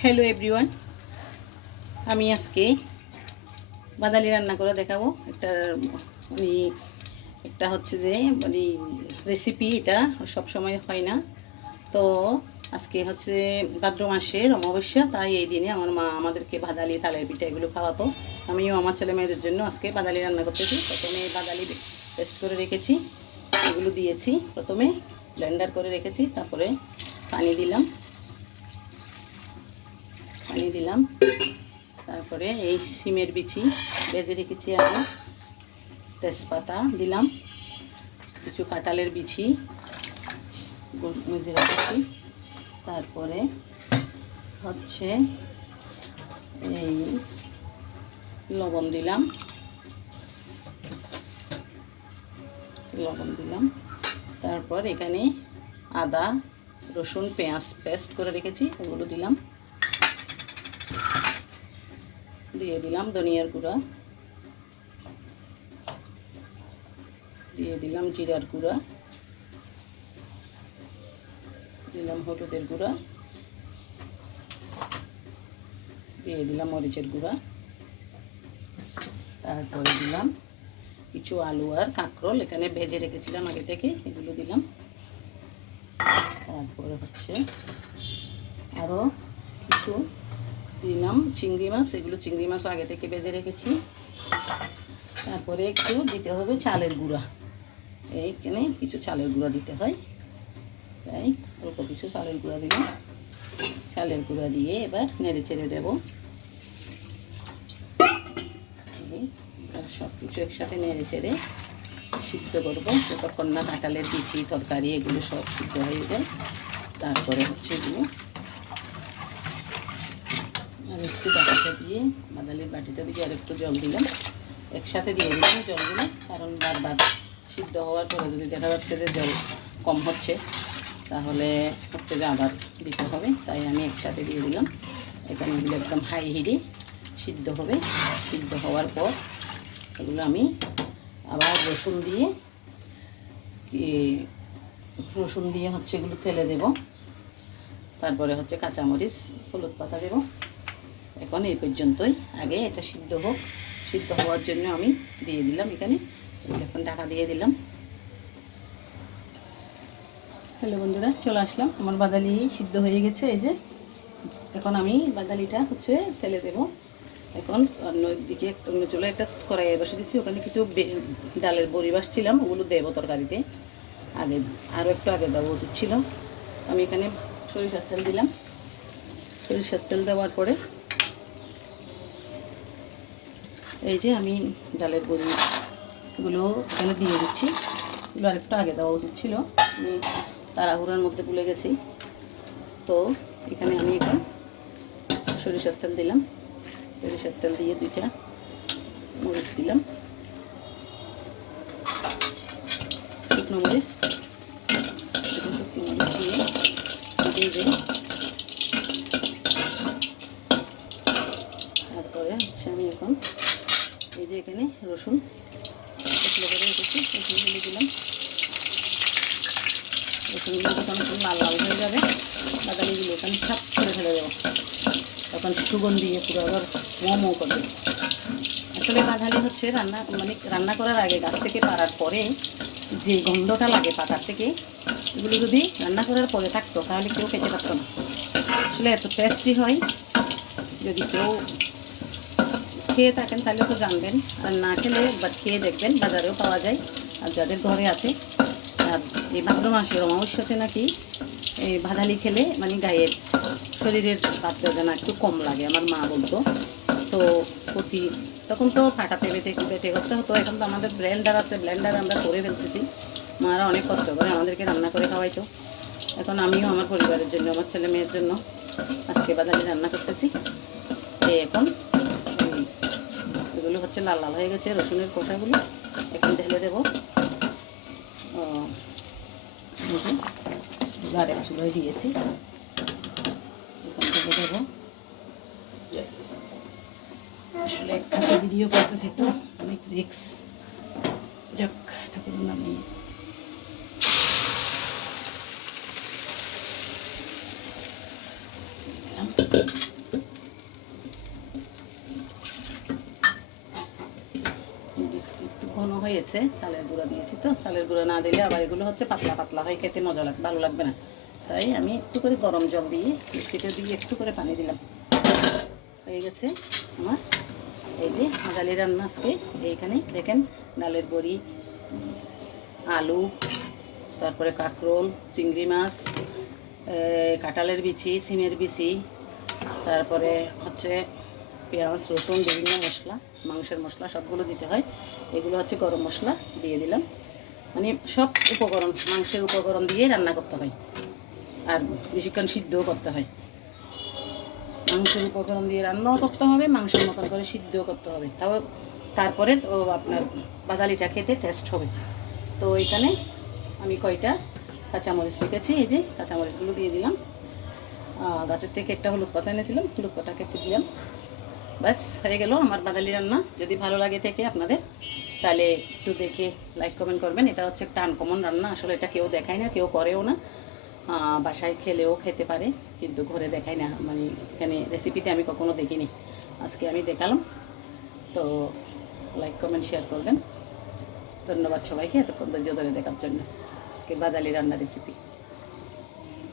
Hello everyone, আমি আজকে বাদালি রান্না করে দেখাবো। আমি একটা হচ্ছে যে মানে রেসিপি, এটা সব সময় হয় না। তো আজকে হচ্ছে ভাদ্র মাসের অমাবস্যা, তাই এই দিনে আমার মা আমাদেরকে বাদালি তালের পিঠা এগুলো খাওয়াতো। আমিও আমার ছেলে মেয়েদের জন্য আজকে বাদালি রান্না করতেছি। প্রথমে বাদালি পেস্ট করে রেখেছি, এগুলো দিয়েছি, প্রথমে ব্লেন্ডার করে রেখেছি, তারপরে পানি দিলাম, তারপরে এই সিমের বিচি বেজে রেখেছি, আমি তেজপাতা দিলাম, কিছু কাঁঠালের বিচি মেজে রেখেছি, তারপরে হচ্ছে এই লবণ দিলাম, তারপর এখানে আদা রসুন পেঁয়াজ পেস্ট করে রেখেছি, এগুলো দিলাম, দিয়ে দিলাম ধনিয়ার গুঁড়া, দিয়ে দিলাম জিরার গুঁড়া, দিলাম হলুদের গুঁড়া, দিয়ে দিলাম মরিচের গুঁড়া, তারপরে দিলাম কিছু আলু আর কাঁকরোল এখানে ভেজে রেখেছিলাম আগে থেকে, এগুলো দিলাম। তারপরে হচ্ছে আরও কিছু দিলাম চিংড়ি মাছ, এগুলো চিংড়ি মাছও আগে থেকে ভেজে রেখেছি। তারপরে একটু দিতে হবে চালের গুঁড়া, এইখানে কিছু চালের গুঁড়া দিতে হয়, তাই অল্প কিছু চালের গুঁড়া দিলাম। চালের গুঁড়া দিয়ে এবার নেড়ে চেড়ে দেবো, সব কিছু একসাথে নেড়ে চেড়ে সিদ্ধ করবো, যতক্ষণ না কাঁঠালের বিচি তরকারি এগুলো সব সিদ্ধ হয়ে যায়। তারপরে হচ্ছে এগুলো আর একটু বাটিটা দিয়ে, বাদালির বাটিটা দিয়ে আর একটু জল দিলাম, একসাথে দিয়ে দিলাম জলগুলো, কারণ বারবার সিদ্ধ হওয়ার পরে যদি দেখা যাচ্ছে যে জল কম হচ্ছে, তাহলে হচ্ছে যে আবার দিতে হবে, তাই আমি একসাথে দিয়ে দিলাম। এখানে এগুলো একদম হাই হিটে সিদ্ধ হবে। সিদ্ধ হওয়ার পর এগুলো আমি আবার রসুন দিয়ে হচ্ছে এগুলো তেলে দেব, তারপরে হচ্ছে কাঁচামরিচ হলুদ পাতা দেব। এখন এই পর্যন্তই, আগে এটা সিদ্ধ হোক, সিদ্ধ হওয়ার জন্য আমি দিয়ে দিলাম এখানে, এখন ঢাকা দিয়ে দিলাম। হ্যালো বন্ধুরা, চলে আসলাম, আমার বাদালি সিদ্ধ হয়ে গেছে। এই যে এখন আমি বাদালিটা হচ্ছে তেলে দেব। এখন অন্যদিকে অন্য চুলায় একটা কড়াইয়ে বসে দিচ্ছি, ওখানে কিছু ডালের বড়ি বাসছিলাম, ওগুলো দেবো তরকারিতে। আগে আরও একটু আগে দেওয়া উচিত ছিল। আমি এখানে সরিষার তেল দিলাম, সরিষার তেল দেওয়ার পরে এই যে আমি ডালের বড়িগুলো এখানে দিয়ে দিচ্ছি। এগুলো আরেকটু আগে দেওয়া উচিত ছিল, আমি তাড়াহুড়োর মধ্যে ভুলে গেছি। তো এখানে আমি এখন সরিষার তেল দিলাম, সরিষার তেল দিয়ে দুইটা মরিচ দিলাম, শুকনো মরিচ দিয়ে তারপরে হচ্ছে আমি এখন এই যে এখানে রসুন কুচলো করে রেখেছি, রসুনগুলো দিলাম। রসুনগুলো যখন লাল লাল হয়ে যাবে, বাদালিগুলো এখানে ছাপ করে ফেলে দেবো, তখন সুগন্ধি পুরো আবার মোমো করবে। আসলে বাদালি হচ্ছে রান্না করার আগে গাছ থেকে পাড়ার পরে যে গন্ধটা লাগে পাতার থেকে, এগুলো যদি রান্না করার পরে থাকতো তাহলে কেউ খেতে পারতো না। আসলে এত টেস্টি হয়, যদি কেউ খেয়ে থাকেন তাহলে তো জানবেন, আর না খেলে খেয়ে দেখবেন, বাজারেও পাওয়া যায়, আর যাদের ঘরে আছে। আর এই ভাদ্র মাসের অমাবস্যাতে নাকি এই বাদালি খেলে গায়ের শরীরের বাচ্চাদের একটু কম লাগে, আমার মা বলতো। তো তখন তো ফাটাতে বেটে করতে হতো, এখন তো আমাদের ব্লেন্ডার আছে, ব্লেন্ডার আমরা করে ফেলতেছি। মারা অনেক কষ্ট করে আমাদেরকে রান্না করে খাওয়াইতো। এখন আমিও আমার পরিবারের জন্য, আমার ছেলে মেয়ের জন্য আজকে বাদালি রান্না করতেছি। এখন এগুলো হচ্ছে লাল লাল হয়ে গেছে, রসুনের কোটাগুলো এখন ঢেলে দেবো। আর এক চুলোয় দিয়েছি, এখান থেকে দেবো। আসলে একটা ভিডিও করতেছি তো অনেক রিক্স, যাক ঠাকুরের নামে হয়েছে, চালের গুঁড়া দিয়েছি তো, চালের গুঁড়া না দিলে আবার এগুলো হচ্ছে পাতলা পাতলা হয়, খেতে মজা লাগবে, ভালো লাগবে না। তাই আমি একটু করে গরম জল দিয়ে মিক্সিতে দিয়ে একটু করে পানি দিলাম। হয়ে গেছে আমার এই যে ভাজালি রান্না আজকে। এইখানে দেখেন ডালের বড়ি, আলু, তারপরে কাঁকরোল, চিংড়ি মাছ, কাঁঠালের বিচি, সিমের বিচি, তারপরে হচ্ছে পেঁয়াজ, রসুন, বিভিন্ন মশলা, মাংসের মশলা সবগুলো দিতে হয়। এগুলো হচ্ছে গরম মশলা দিয়ে দিলাম। মানে সব উপকরণ, মাংসের উপকরণ দিয়ে রান্না করতে হয়, আর বেশিক্ষণ সিদ্ধও করতে হয়। মাংসের উপকরণ দিয়ে রান্নাও করতে হবে, মাংসের মতন করে সিদ্ধও করতে হবে, তারপরে তো আপনার বাদালিটা খেতে টেস্ট হবে। তো এখানে আমি কয়টা কাঁচামরিচ রেখেছি, এই যে কাঁচামরিচগুলো দিয়ে দিলাম। গাছের থেকে একটা হলুদ পাতা এনেছিলাম, হলুদ পাতা কেটে দিলাম। ব্যাস হয়ে গেল আমার বাদালি রান্না। যদি ভালো লাগে থেকে আপনাদের, তাহলে একটু দেখে লাইক কমেন্ট করবেন। এটা হচ্ছে একটা আনকমন রান্না, আসলে এটা কেউ দেখায় না, কেউ করেও না। বাসায় খেলেও খেতে পারে, কিন্তু ঘরে দেখায় না, মানে এখানে রেসিপিতে আমি কখনো দেখিনি, আজকে আমি দেখালাম। তো লাইক কমেন্ট শেয়ার করবেন। ধন্যবাদ সবাইকে এতক্ষণ ধৈর্য ধরে দেখার জন্য আজকে বাদালি রান্না রেসিপি।